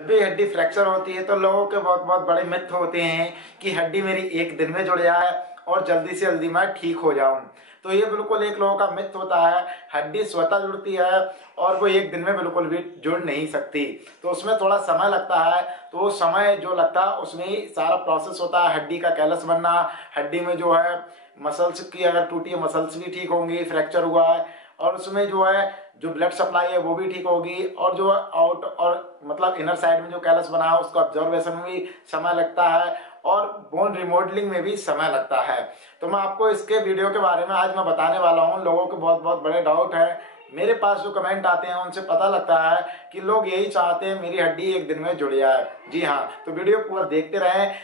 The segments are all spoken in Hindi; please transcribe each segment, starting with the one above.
जब भी हड्डी फ्रैक्चर होती है तो लोगों के बहुत बहुत बड़े मिथ होते हैं कि हड्डी मेरी एक दिन में जुड़ जाए और जल्दी से जल्दी मैं ठीक हो जाऊं। तो ये बिल्कुल एक लोगों का मिथ होता है। हड्डी स्वतः जुड़ती है और वो एक दिन में बिल्कुल भी जुड़ नहीं सकती, तो उसमें थोड़ा समय लगता है। तो वो समय जो लगता है उसमें ही सारा प्रोसेस होता है, हड्डी का कैलस बनना, हड्डी में जो है मसल्स की अगर टूटी है मसल्स भी ठीक होंगी, फ्रैक्चर हुआ है, और उसमें जो है जो ब्लड सप्लाई है वो भी ठीक होगी, और जो आउट और मतलब इनर साइड में जो कैलस बना है उसको ऑब्जर्वेशन में भी समय लगता है, और बोन रिमॉडलिंग में भी समय लगता है। तो मैं आपको इसके वीडियो के बारे में आज मैं बताने वाला हूँ। लोगों के बहुत बहुत बड़े डाउट है, मेरे पास जो कमेंट आते हैं उनसे पता लगता है कि लोग यही चाहते हैं मेरी हड्डी एक दिन में जुड़ जाए। जी हाँ, तो वीडियो पूरा देखते रहें,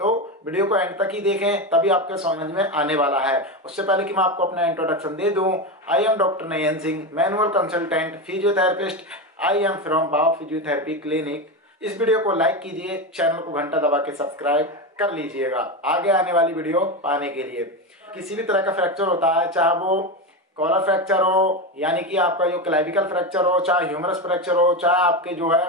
तो वीडियो को एंड तक ही देखें, तभी आपके समझ में आने वाला है। उससे पहले कि मैं आपको अपना इंट्रोडक्शन दे दूं, I am doctor Nayan Singh, manual consultant, physiotherapist. I am from बाव फिजियोथेरेपी क्लिनिक। इस वीडियो को लाइक कीजिए, चैनल को घंटा दबा के सब्सक्राइब कर लीजिएगा आगे आने वाली वीडियो पाने के लिए। किसी भी तरह का फ्रैक्चर होता है, चाहे वो कॉलर फ्रैक्चर हो यानी कि आपका जो क्लेविकल फ्रैक्चर हो, चाहे ह्यूमरस फ्रैक्चर हो, चाहे आपके जो है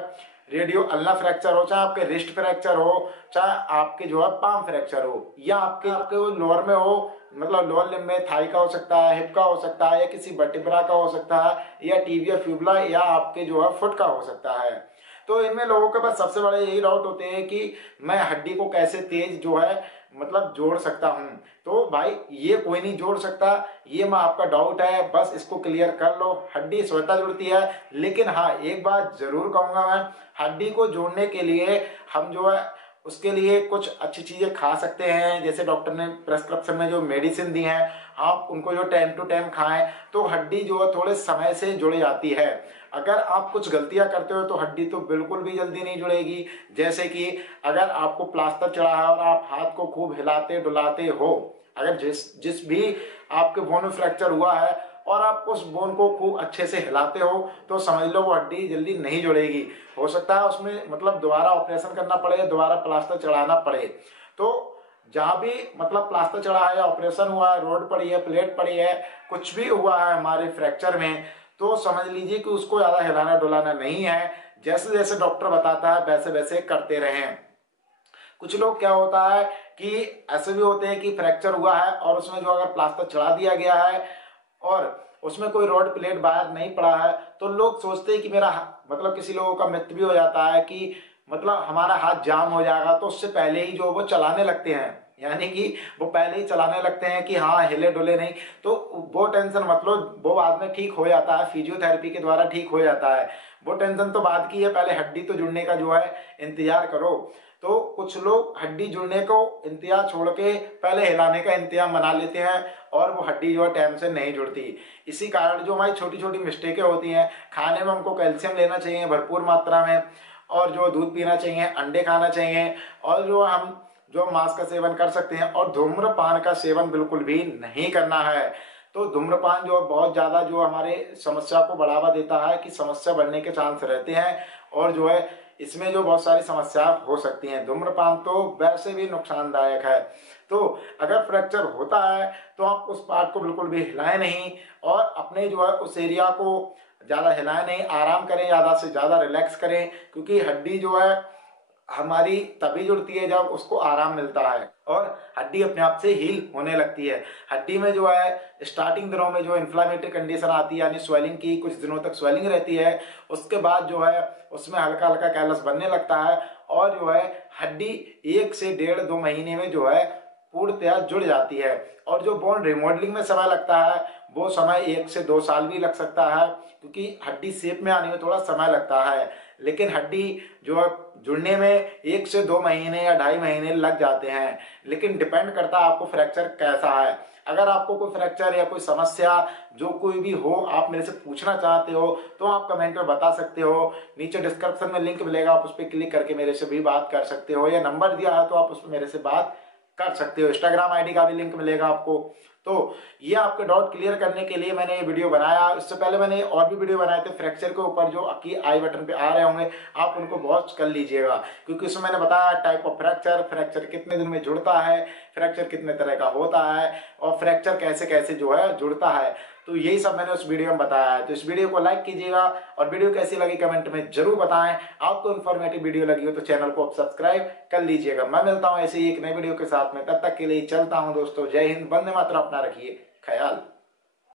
रेडियो अल्ना फ्रैक्चर हो, चाहे आपके रिस्ट फ्रैक्चर हो, चाहे आपके जो है पाम फ्रैक्चर हो, या आपके आपके लोअर में हो, मतलब लोअर लिम्ब में थाई का हो सकता है, हिप का हो सकता है, या किसी वर्टिब्रा का हो सकता है, या टिबिया फ्यूबुला, या आपके जो है फुट का हो सकता है। तो इनमें लोगों के पास सबसे बड़े यही डाउट होते हैं कि मैं हड्डी को कैसे तेज जो है मतलब जोड़ सकता हूं। तो भाई ये कोई नहीं जोड़ सकता, ये मैं आपका डाउट है, बस इसको क्लियर कर लो। हड्डी स्वतः जुड़ती है, लेकिन हाँ एक बात जरूर कहूंगा मैं, हड्डी को जोड़ने के लिए हम जो है उसके लिए कुछ अच्छी चीजें खा सकते हैं। जैसे डॉक्टर ने प्रेस्क्रिप्शन में जो मेडिसिन दी है, आप उनको जो टाइम टू टाइम खाएं तो हड्डी जो है थोड़े समय से जुड़ जाती है। अगर आप कुछ गलतियां करते हो तो हड्डी तो बिल्कुल भी जल्दी नहीं जुड़ेगी। जैसे कि अगर आपको प्लास्टर चढ़ा है और आप हाथ को खूब हिलाते डुलाते हो, अगर जिस जिस भी आपके बोन में फ्रैक्चर हुआ है और आप उस बोन को खूब अच्छे से हिलाते हो, तो समझ लो वो हड्डी जल्दी नहीं जुड़ेगी। हो सकता है उसमें मतलब दोबारा ऑपरेशन करना पड़े, दोबारा प्लास्टर चढ़ाना पड़े। तो जहां भी मतलब प्लास्टर चढ़ा है, ऑपरेशन हुआ है, रोड पड़ी है, प्लेट पड़ी है, कुछ भी हुआ है हमारे फ्रैक्चर में, तो समझ लीजिए कि उसको ज्यादा हिलाना डुलाना नहीं है। जैसे जैसे डॉक्टर बताता है वैसे वैसे करते रहें। कुछ लोग क्या होता है कि ऐसे भी होते हैं कि फ्रैक्चर हुआ है और उसमें जो अगर प्लास्टर चढ़ा दिया गया है और उसमें कोई रॉड प्लेट बाहर नहीं पड़ा है, तो लोग सोचते हैं कि मेरा मतलब किसी लोगों का मिथ भी हो जाता है कि मतलब हमारा हाथ जाम हो जाएगा, तो उससे पहले ही जो वो चलाने लगते हैं, यानी कि वो पहले ही चलाने लगते हैं कि हाँ हिले डुले नहीं। तो वो टेंशन मतलब वो बाद में ठीक हो जाता है, फिजियोथेरेपी के द्वारा ठीक हो जाता है। वो टेंशन तो बाद की है, पहले हड्डी तो जुड़ने का जो है इंतजार करो। तो कुछ लोग हड्डी जुड़ने को इंतजार छोड़ के पहले हिलाने का इंतजाम बना लेते हैं और वो हड्डी जो है टाइम से नहीं जुड़ती। इसी कारण जो हमारी छोटी छोटी मिस्टेकें होती हैं, खाने में हमको कैल्शियम लेना चाहिए भरपूर मात्रा में, और जो दूध पीना चाहिए, अंडे खाना चाहिए, और जो मांस का सेवन कर सकते हैं, और धूम्रपान का सेवन बिल्कुल भी नहीं करना है। तो धूम्रपान जो बहुत ज्यादा जो हमारे समस्या को बढ़ावा देता है कि समस्या बढ़ने के चांस रहते हैं, और जो है इसमें जो बहुत सारी समस्याएं हो सकती हैं। धूम्रपान तो वैसे भी नुकसानदायक है। तो अगर फ्रैक्चर होता है तो आप उस पार्ट को बिल्कुल भी हिलाएं नहीं, और अपने जो है उस एरिया को ज्यादा हिलाएं नहीं, आराम करें, ज्यादा से ज्यादा रिलैक्स करें, क्योंकि हड्डी जो है हमारी तभी जुड़ती है जब उसको आराम मिलता है और हड्डी अपने आप से हील होने लगती है। हड्डी में जो है स्टार्टिंग दिनों में जो इन्फ्लामेटरी कंडीशन आती है, यानी स्वेलिंग की, कुछ दिनों तक स्वेलिंग रहती है, उसके बाद जो है उसमें हल्का हल्का कैलस बनने लगता है, और जो है हड्डी 1 से 1.5-2 महीने में जो है पूर्णतया जुड़ जाती है। और जो बोन रिमॉडलिंग में समय लगता है वो समय 1 से 2 साल भी लग सकता है, क्योंकि हड्डी शेप में आने में थोड़ा समय लगता है। लेकिन हड्डी जो है जुड़ने में 1 से 2 महीने या 2.5 महीने लग जाते हैं। लेकिन डिपेंड करता है आपको फ्रैक्चर कैसा है। अगर आपको कोई फ्रैक्चर या कोई समस्या जो कोई भी हो आप मेरे से पूछना चाहते हो, तो आप कमेंट में बता सकते हो। नीचे डिस्क्रिप्शन में लिंक मिलेगा, आप उस पर क्लिक करके मेरे से भी बात कर सकते हो, या नंबर दिया है तो आप उस पर मेरे से बात कर सकते हो। इंस्टाग्राम आईडी का भी लिंक मिलेगा आपको, तो ये आपके डाउट क्लियर करने के लिए मैंने ये वीडियो बनाया। इससे पहले मैंने और भी वीडियो बनाए थे फ्रैक्चर के ऊपर, जो की आई बटन पे आ रहे होंगे, आप उनको वॉच कर लीजिएगा, क्योंकि उसमें मैंने बताया टाइप ऑफ फ्रैक्चर, फ्रैक्चर कितने दिन में जुड़ता है, फ्रैक्चर कितने तरह का होता है, और फ्रैक्चर कैसे कैसे जो है जुड़ता है। तो यही सब मैंने उस वीडियो में बताया है। तो इस वीडियो को लाइक कीजिएगा, और वीडियो कैसी लगी कमेंट में जरूर बताएं। आपको इन्फॉर्मेटिव वीडियो लगी हो तो चैनल को सब्सक्राइब कर लीजिएगा। मैं मिलता हूं ऐसे ही एक नए वीडियो के साथ में, तब तक के लिए चलता हूं दोस्तों। जय हिंद, वंदे मातरम। अपना रखिए ख्याल।